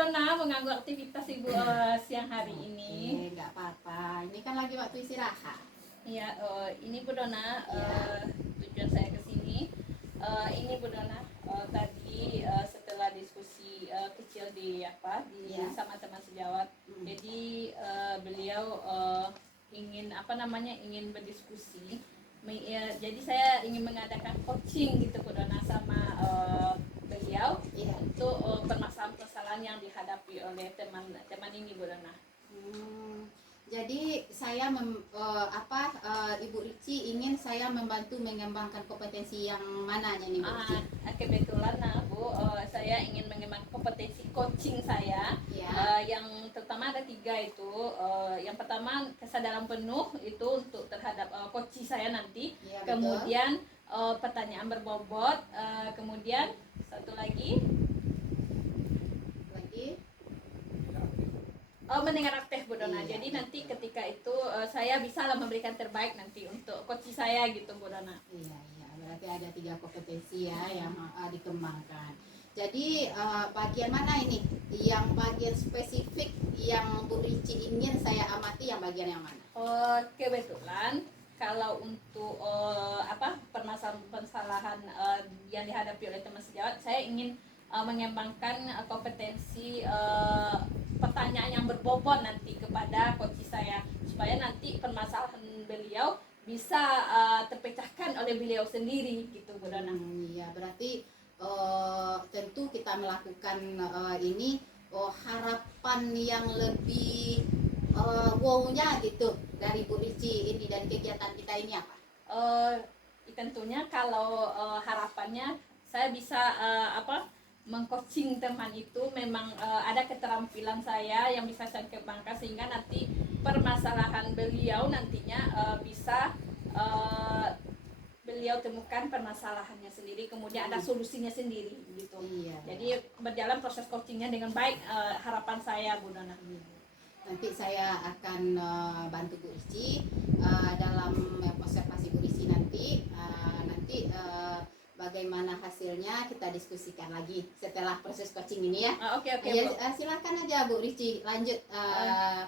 Dona mengganggu aktivitas Ibu siang hari ini. Nggak apa-apa. Ini kan lagi waktu istirahat. Iya, ini Bu Dona, Iya. tujuan saya ke sini. Ini Bu Dona, tadi setelah diskusi kecil di Iya. sama teman sejawat. Jadi beliau ingin ingin berdiskusi. Jadi saya ingin mengadakan coaching gitu Bu Dona sama beliau. Iya. Untuk permasalahan-permasalahan yang dihadapi oleh teman-teman ini Bu Dona. Jadi saya Ibu Rici ingin saya membantu mengembangkan kompetensi yang mananya nih Bu Rici? Kebetulan Bu, saya ingin mengembangkan kompetensi coaching saya. Ya. Yang terutama ada 3 itu. Yang pertama kesadaran penuh itu untuk terhadap coaching saya nanti. Ya, Kemudian pertanyaan berbobot. Kemudian satu lagi mendengar aktif Bu Dona. Iya, Jadi nanti ketika itu saya bisa lah memberikan terbaik nanti untuk coach saya gitu Bu Dona. Iya, berarti ada 3 kompetensi ya yang dikembangkan. Jadi bagian mana ini? Yang bagian spesifik yang Bu Rici ingin saya amati yang bagian yang mana? Kebetulan kalau untuk permasalahan yang dihadapi oleh teman sejawat, saya ingin mengembangkan kompetensi pertanyaan yang berbobot nanti kepada coach saya, supaya nanti permasalahan beliau bisa terpecahkan oleh beliau sendiri gitu Bu Dona. Iya, berarti tentu kita melakukan ini harapan yang lebih wow-nya gitu dari Bu Rici ini, dari kegiatan kita ini apa? Tentunya kalau harapannya saya bisa mengcoaching teman itu memang ada keterampilan saya yang bisa saya kembangkan, sehingga nanti permasalahan beliau nantinya bisa beliau temukan permasalahannya sendiri, kemudian ada solusinya sendiri gitu. Iya. Jadi berjalan proses coachingnya dengan baik, harapan saya Bu Dona. Nanti saya akan bantu Bu Rici dalam observasi Bu Rici nanti. Bagaimana hasilnya kita diskusikan lagi setelah proses coaching ini ya. Oke. Silakan aja Bu Rici lanjut,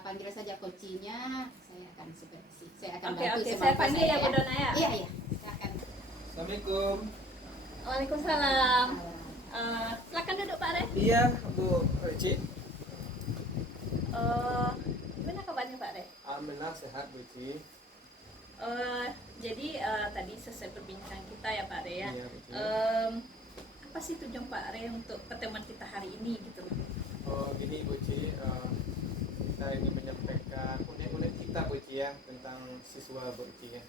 panggil saja coachingnya, saya akan supervisi. Saya akan bantu Oke. semampu Saya panggil ya Bu Dona ya. Iya, silakan. Assalamualaikum. Waalaikumsalam. Silakan duduk Pak Re. Iya Bu Rici. Gimana kabarnya Pak Re? Alhamdulillah sehat Bu Rici. Jadi tadi selesai berbincang kita ya Pak Re ya. Iya, betul. Apa sih tujuan Pak Re untuk pertemuan kita hari ini gitu? Gini Bu Rici, kita ingin menyampaikan unek-unek kita Bu Rici ya tentang siswa Bu Rici ya.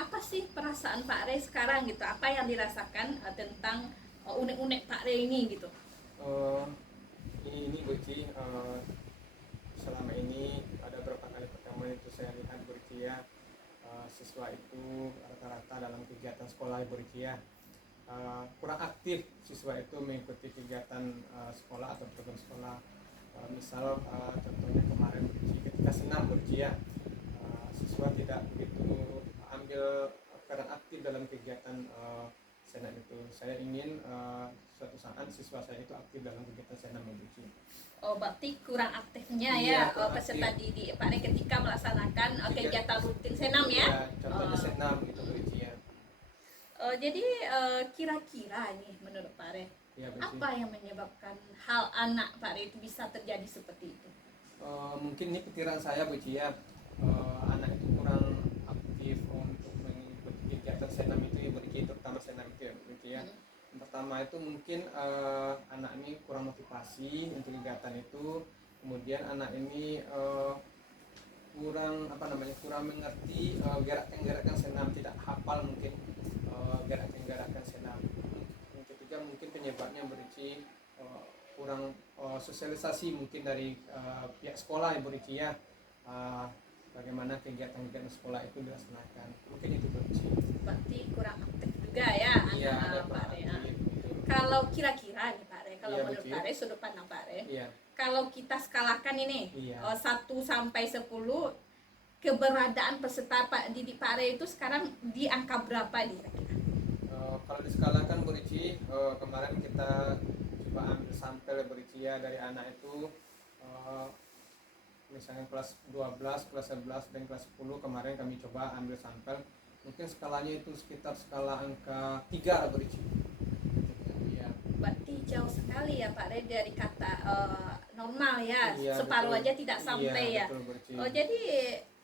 Apa sih perasaan Pak Re sekarang gitu? Apa yang dirasakan tentang unek-unek Pak Re ini gitu? Ini Bu Rici, selama ini ada beberapa kali pertemuan itu saya lihat Bu Rici ya, siswa itu rata-rata dalam kegiatan sekolah Bu Rici ya, kurang aktif siswa itu mengikuti kegiatan sekolah atau program sekolah. Misal contohnya kemarin Bu Rici ketika senam Bu Rici ya, siswa tidak begitu ambil peran aktif dalam kegiatan senam itu. Saya ingin suatu saat siswa saya itu aktif dalam kegiatan senam Bu Rici. Berarti kurang aktifnya Iya, ya peserta didik Pak Re ketika melaksanakan kegiatan rutin senam ya. Contohnya senam gitu Bu Rici ya. Jadi kira-kira nih menurut Pak Re, Ya, Bu Rici. apa yang menyebabkan hal anak Pak Re itu bisa terjadi seperti itu? Mungkin ini pikiran saya Bu Rici ya, anak itu kurang aktif untuk mengikuti kegiatan senam itu ya Bu Rici, terutama senam itu ya Bu Rici ya. Yang pertama itu mungkin anak ini kurang motivasi untuk kegiatan itu, kemudian anak ini kurang mengerti gerakan-gerakan senam, tidak hafal mungkin gerakan-gerakan senam. Yang ketiga mungkin penyebabnya Bu Rici kurang sosialisasi mungkin dari pihak sekolah ya Bu Rici ya, bagaimana kegiatan-kegiatan sekolah itu dilaksanakan, mungkin itu Bu Rici. Berarti kurang aktif juga ya Iya, ada anak Pak Re. gitu. Kalau kira-kira nih Pak Re, kalau Iya, menurut betul. Pak Re, sudut pandang Pak Re, Iya. kalau kita skalakan ini Iya. 1 sampai 10, keberadaan peserta Pak didik Pak Re itu sekarang di angka berapa nih kira-kira? Kalau diskalakan Bu Rici, kemarin kita coba ambil sampel bercia dari anak itu, misalnya kelas 12, kelas 11 dan kelas 10 kemarin kami coba ambil sampel, mungkin skalanya itu sekitar skala angka 3 berci. Iya. Berarti jauh sekali ya Pak Re dari kata normal ya, Iya, separuh betul. aja tidak sampai Iya, ya. betul, Berci. Jadi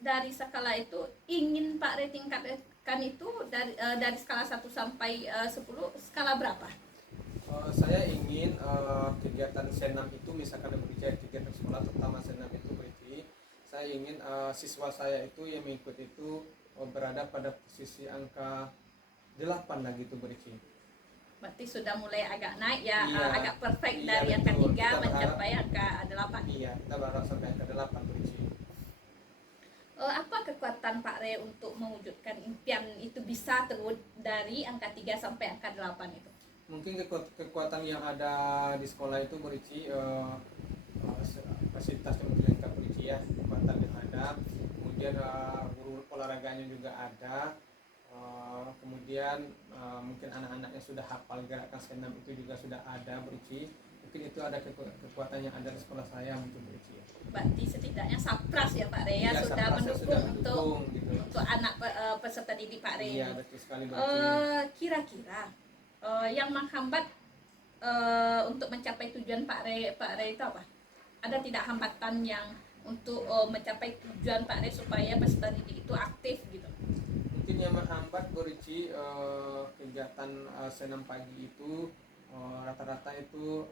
dari skala itu ingin Pak Re tingkatkan itu dari skala 1 sampai 10, skala berapa? Saya ingin kegiatan senam itu, misalkan berbicara kegiatan sekolah terutama senam itu berarti saya ingin siswa saya itu yang mengikuti itu berada pada posisi angka 8 lah gitu berarti. Berarti sudah mulai agak naik ya, Iya. agak perfect Iya, dari angka betul. 3 Kita berharap- mencapai angka 8. Iya, kita berharap sampai angka 8 berarti. Apa kekuatan Pak Re untuk mewujudkan impian itu bisa terus dari angka 3 sampai angka 8 itu? Mungkin kekuatan yang ada di sekolah itu berisi fasilitasnya mungkin lengkap berisi ya, kekuatan yang ada, kemudian guru olahraganya juga ada, kemudian mungkin anak-anak yang sudah hafal gerakan senam itu juga sudah ada berisi. Mungkin itu ada kekuatan yang ada di sekolah saya mungkin berisi. Berarti setidaknya Sapras ya Pak Re ya, Iya, sudah Saprasnya mendukung sudah gitu. untuk anak peserta didik Pak Re Iya, ini. betul sekali berisi. Kira-kira yang menghambat untuk mencapai tujuan Pak Re itu apa? Ada tidak hambatan yang untuk mencapai tujuan Pak Re supaya peserta didik itu aktif gitu? Mungkin yang menghambat berisi kegiatan senam pagi itu rata-rata itu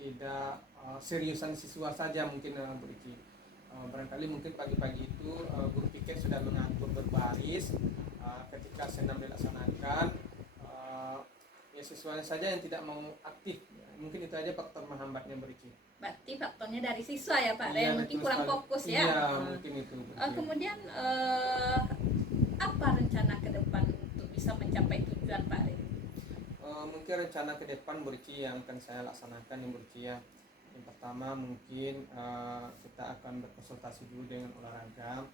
tidak seriusan siswa saja mungkin berisi. Barangkali mungkin pagi-pagi itu guru piket sudah mengatur berbaris, ketika senam dilaksanakan ya siswanya saja yang tidak mau aktif. Mungkin itu aja faktor menghambatnya berisi. Berarti faktornya dari siswa ya Pak Re, Iya, mungkin betul kurang sekali. fokus ya. Iya, mungkin itu. Kemudian apa rencana ke depan untuk bisa mencapai tujuan Pak Re? Mungkin rencana ke depan berci yang akan saya laksanakan yang berci ya. Yang pertama mungkin kita akan berkonsultasi dulu dengan olahraga,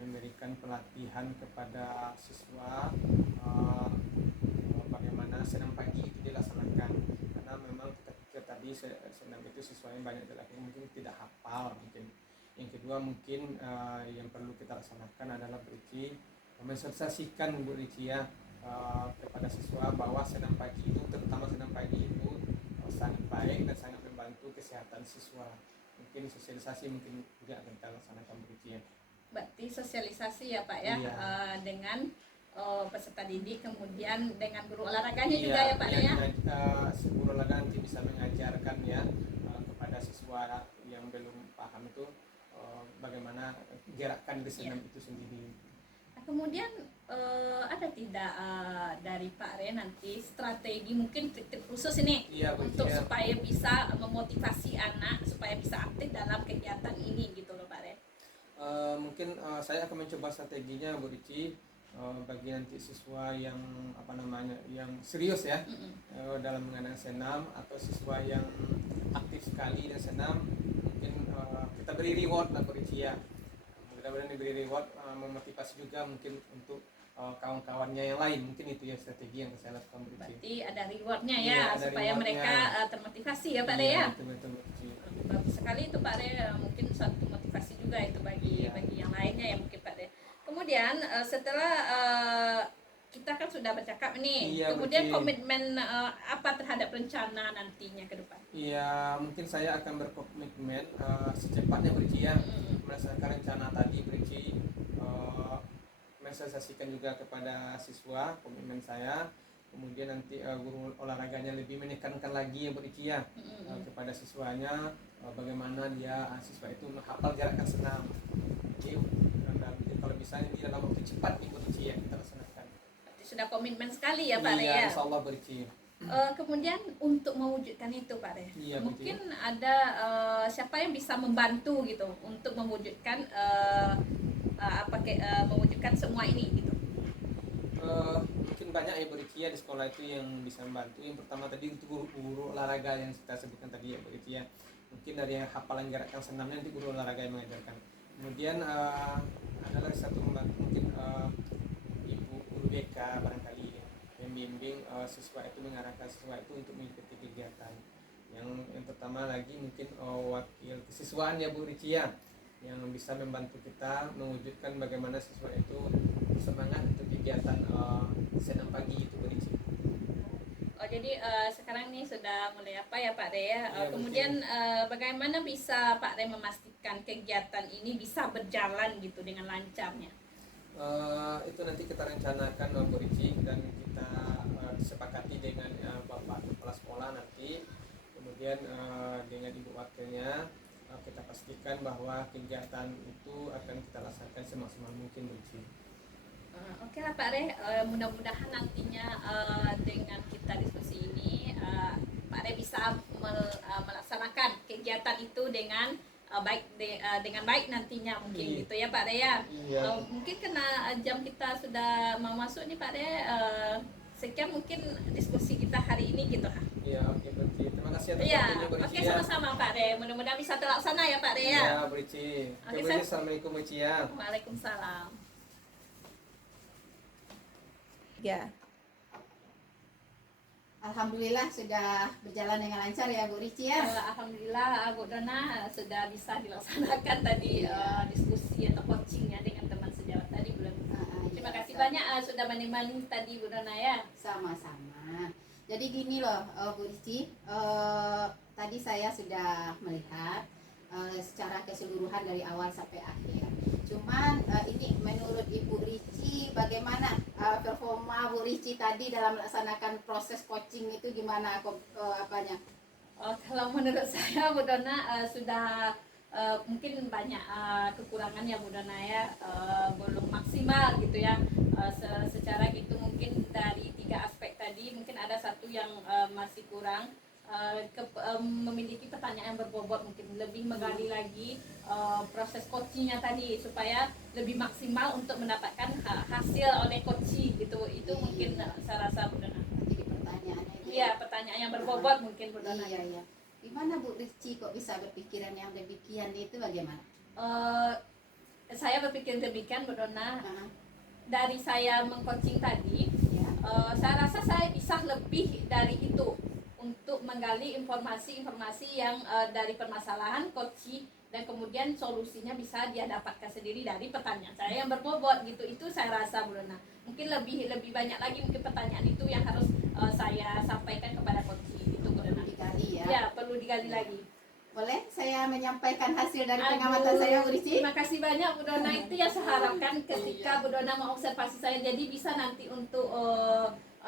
memberikan pelatihan kepada siswa bagaimana senam pagi itu dilaksanakan, karena memang kita tadi senam itu siswanya banyak laki mungkin tidak hafal mungkin. Yang kedua mungkin yang perlu kita laksanakan adalah berci mensosialisasikan berci ya kepada siswa bahwa senam pagi itu, terutama senam pagi itu sangat baik dan sangat membantu kesehatan siswa. Mungkin sosialisasi mungkin juga akan kita laksanakan berikutnya. Berarti sosialisasi ya Pak ya, Iya. dengan peserta didik, kemudian dengan guru olahraganya Iya, juga ya Pak ya. Guru olahraga nanti bisa mengajarkan ya kepada siswa yang belum paham itu bagaimana gerakan di senam itu sendiri. Nah, kemudian ada tidak dari Pak Re nanti strategi mungkin trik-trik khusus ini Iya, untuk ya. supaya bisa memotivasi anak supaya bisa aktif dalam kegiatan ini gitu loh Pak Re? Mungkin saya akan mencoba strateginya Bu Rici bagi nanti siswa yang yang serius ya dalam mengenai senam, atau siswa yang aktif sekali dan senam, mungkin kita beri reward lah Bu Rici ya. Mudah-mudahan diberi reward, memotivasi juga mungkin untuk kawan-kawannya yang lain. Mungkin itu ya strategi yang saya lakukan Bu Rici. Berarti ada rewardnya Iya, ya ada supaya rewardnya. mereka termotivasi ya Pak Re Iya, ya. betul Bu Rici. Bagus sekali itu Pak Re, mungkin suatu motivasi juga itu bagi Iya. yang lainnya ya mungkin Pak Re. Kemudian setelah kita kan sudah bercakap nih, Iya, kemudian betul. komitmen apa terhadap rencana nantinya ke depan? Iya, mungkin saya akan berkomitmen secepatnya Bu Rici ya, berdasarkan rencana tadi Bu Rici, mensosialisasikan juga kepada siswa komitmen saya. Kemudian nanti guru olahraganya lebih menekankan lagi ya Bu Rici ya kepada siswanya, bagaimana dia siswa itu menghafal gerakan senam. Jadi kalau misalnya di dalam waktu cepat nih Bu Rici ya kita laksanakan. Berarti sudah komitmen sekali ya Pak Re Iya, ya. insya Allah Bu Rici. Kemudian untuk mewujudkan itu Pak Re, Iya, Bu Rici. mungkin ada siapa yang bisa membantu gitu untuk mewujudkan mewujudkan semua ini gitu. Mungkin banyak ya Bu Rici ya di sekolah itu yang bisa membantu. Yang pertama tadi untuk guru olahraga yang kita sebutkan tadi ya Bu Rici ya. Mungkin dari hafalan gerakan senamnya nanti guru olahraga yang mengajarkan. Kemudian ada lagi satu membantu mungkin ibu guru BK barangkali ya, yang membimbing siswa itu, mengarahkan siswa itu untuk mengikuti kegiatan. Yang pertama lagi mungkin wakil kesiswaan ya Bu Rici ya, yang bisa membantu kita mewujudkan bagaimana siswa itu semangat untuk kegiatan senam pagi itu Bu Rici. Oh, jadi sekarang nih sudah mulai apa ya Pak Re ya? Iya, Kemudian bagaimana bisa Pak Re memastikan kegiatan ini bisa berjalan gitu dengan lancarnya? Itu nanti kita rencanakan Bu Rici, dan kita sepakati dengan Bapak Kepala Sekolah nanti, kemudian dengan Ibu Wakilnya kita pastikan bahwa kegiatan itu akan kita laksanakan semaksimal mungkin Bu Rici. Oke lah Pak Re, mudah-mudahan nantinya dengan kita diskusi ini Pak Re bisa melaksanakan kegiatan itu dengan dengan baik nantinya mungkin Iya. gitu ya Pak Re ya. Iya. Mungkin karena jam kita sudah mau masuk nih Pak Re, sekian mungkin diskusi kita hari ini gitu. Iya, oke Bu Rici. Terima kasih atas Iya, waktunya Bu oke Rici ya. sama-sama Pak Re. Mudah-mudahan bisa terlaksana ya Pak Re ya. Iya Bu Rici. Oke, Bu Rici, assalamualaikum Bu Rici ya. Waalaikumsalam. Ya. Alhamdulillah sudah berjalan dengan lancar ya Bu Rici ya. Alhamdulillah Bu Dona sudah bisa dilaksanakan tadi diskusi atau coachingnya dengan teman sejawat tadi Bu Dona. Terima kasih banyak sudah menemani tadi Bu Dona ya. Sama-sama. Jadi gini loh Bu Rici, tadi saya sudah melihat secara keseluruhan dari awal sampai akhir. Cuman ini menurut Ibu Rici bagaimana performa Bu Rici tadi dalam melaksanakan proses coaching itu, gimana apanya? Kalau menurut saya Bu Dona sudah mungkin banyak kekurangannya Bu Dona ya, belum maksimal gitu ya. Secara gitu mungkin dari 3 aspek tadi mungkin ada satu yang masih kurang. Memiliki pertanyaan yang berbobot, mungkin lebih menggali lagi proses coachingnya tadi supaya lebih maksimal untuk mendapatkan hasil oleh coaching gitu. Itu mungkin saya rasa Bu Dona. Jadi pertanyaannya itu. Iya, pertanyaan yang berbobot mungkin Bu Dona. Iya. Gimana Bu Rici kok bisa berpikiran yang demikian, itu bagaimana? Saya berpikir demikian Bu Dona. Nah, Dari saya mengcoaching tadi, ya. saya rasa saya bisa lebih dari itu untuk menggali informasi-informasi yang dari permasalahan coaching, dan kemudian solusinya bisa dia dapatkan sendiri dari pertanyaan saya yang berbobot gitu. Itu saya rasa Bu Dona. Mungkin lebih banyak lagi mungkin pertanyaan itu yang harus saya sampaikan kepada coaching itu Bu Dona. Digali ya. Ya, perlu digali lagi. Boleh saya menyampaikan hasil dari pengamatan saya Bu Rici? Terima kasih banyak Bu Dona. Itu yang saya harapkan ketika Bu Dona mengobservasi saya, jadi bisa nanti untuk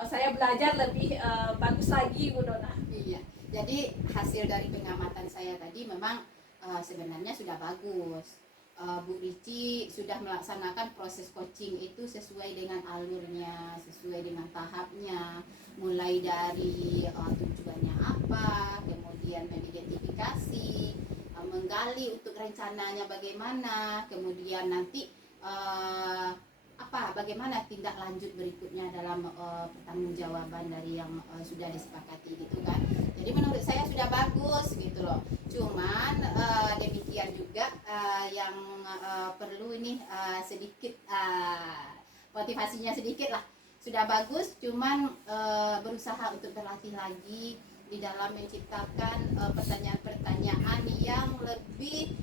saya belajar lebih bagus lagi Bu Dona. Iya. Jadi hasil dari pengamatan saya tadi memang sebenarnya sudah bagus. Bu Rici sudah melaksanakan proses coaching itu sesuai dengan alurnya, sesuai dengan tahapnya, mulai dari tujuannya apa, kemudian mengidentifikasi, menggali untuk rencananya bagaimana, kemudian nanti bagaimana tindak lanjut berikutnya dalam pertanggungjawaban dari yang sudah disepakati gitu kan. Jadi menurut saya sudah bagus gitu loh. Cuman demikian juga yang perlu ini sedikit motivasinya sedikit lah. Sudah bagus, cuman berusaha untuk berlatih lagi di dalam menciptakan pertanyaan-pertanyaan yang lebih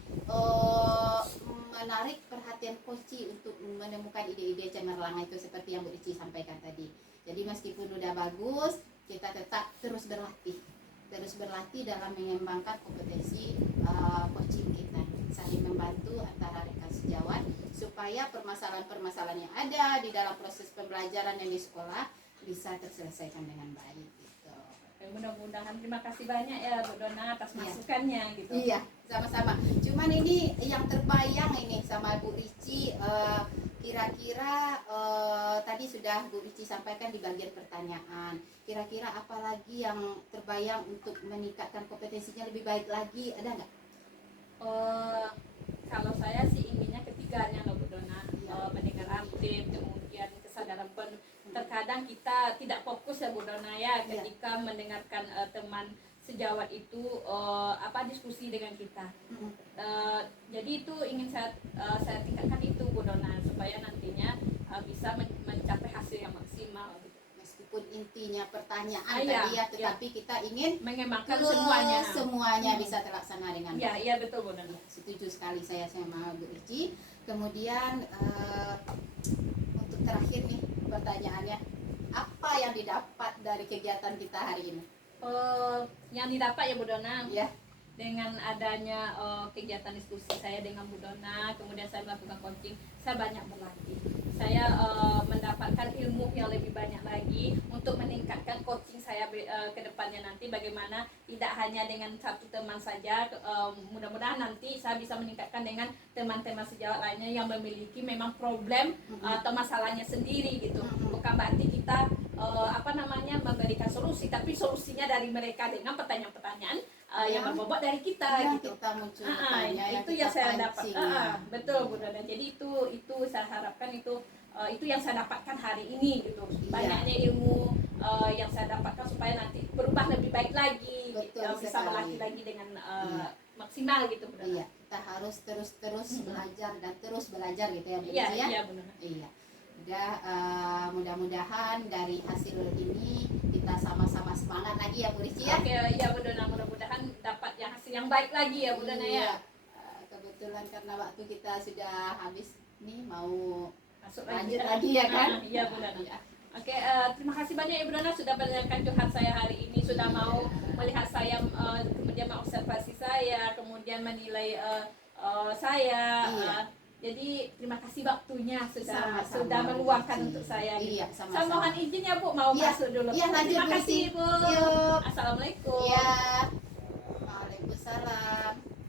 menarik perhatian coach untuk menemukan ide-ide cemerlang itu seperti yang Bu Rici sampaikan tadi. Jadi meskipun udah bagus, kita tetap terus berlatih dalam mengembangkan kompetensi coaching kita, saling membantu antara rekan sejawat supaya permasalahan-permasalahan yang ada di dalam proses pembelajaran yang di sekolah bisa terselesaikan dengan baik gitu. Mudah-mudahan. Terima kasih banyak ya Bu Dona atas masukannya gitu. Iya, sama-sama. Cuman ini yang terbayang ini sama Bu Rici, kira-kira tadi sudah Bu Rici sampaikan di bagian pertanyaan. Kira-kira apalagi yang terbayang untuk meningkatkan kompetensinya lebih baik lagi, ada nggak? Kalau saya sih inginnya ketiganya loh Bu Dona, Iya. mendengar update, kemudian kesadaran terkadang kita tidak fokus ya Bu Dona ya ketika mendengarkan teman sejawat itu diskusi dengan kita. Jadi itu ingin saya tingkatkan itu Bu Dona supaya nantinya bisa mencapai hasil yang maksimal gitu. walaupun intinya pertanyaan Iya, tadi ya, tetapi kita ingin mengembangkan semuanya. semuanya bisa terlaksana dengan Iya, baik. iya betul Bu Dona. Setuju sekali saya sama Bu Irci. Kemudian untuk terakhir nih pertanyaannya, apa yang didapat dari kegiatan kita hari ini? Yang didapat ya Bu Dona, Ya, dengan adanya kegiatan diskusi saya dengan Bu Dona, kemudian saya melakukan coaching, saya banyak berlatih. Saya mendapatkan ilmu yang lebih banyak lagi untuk meningkatkan coaching saya ke depannya nanti, bagaimana tidak hanya dengan satu teman saja, mudah-mudahan nanti saya bisa meningkatkan dengan teman-teman sejawat lainnya yang memiliki memang problem atau masalahnya sendiri gitu. Bukan berarti kita memberikan solusi, tapi solusinya dari mereka dengan pertanyaan-pertanyaan yang berbobot dari kita yang gitu. kita muncul tanya, Itu yang saya dapat. Betul Bu Dona. Jadi itu saya harapkan itu yang saya dapatkan hari ini gitu. Banyaknya ilmu yang saya dapatkan supaya nanti berubah lebih baik lagi, Betul bisa sekali. berlatih lagi dengan maksimal gitu Bu Dona. Iya, kita harus terus belajar dan terus belajar gitu ya Bu Iya, Irci ya. iya Bu Dona. Iya. Udah, mudah-mudahan dari hasil ini kita sama-sama semangat lagi ya Bu Irci ya. Oke, iya Bu Dona, mudah-mudahan dapat yang hasil yang baik lagi ya Bu Dona ya. Iya. Kebetulan karena waktu kita sudah habis nih, mau Masuk lanjut lagi ya kan? Iya Bu Dona. Iya. Oke, terima kasih banyak Ibu Dona sudah mendengarkan curhat saya hari ini, sudah mau melihat saya, kemudian mengobservasi saya, kemudian menilai saya. Iya. Jadi terima kasih waktunya Sama-sama, sudah meluangkan Bu Irci. untuk saya. Iya, Saya sama-sama. mohon izin ya Bu, mau Iya, masuk dulu. iya, lanjut, Terima Bu kasih Irci. Bu. Yuk. Assalamualaikum. Iya. Waalaikumsalam.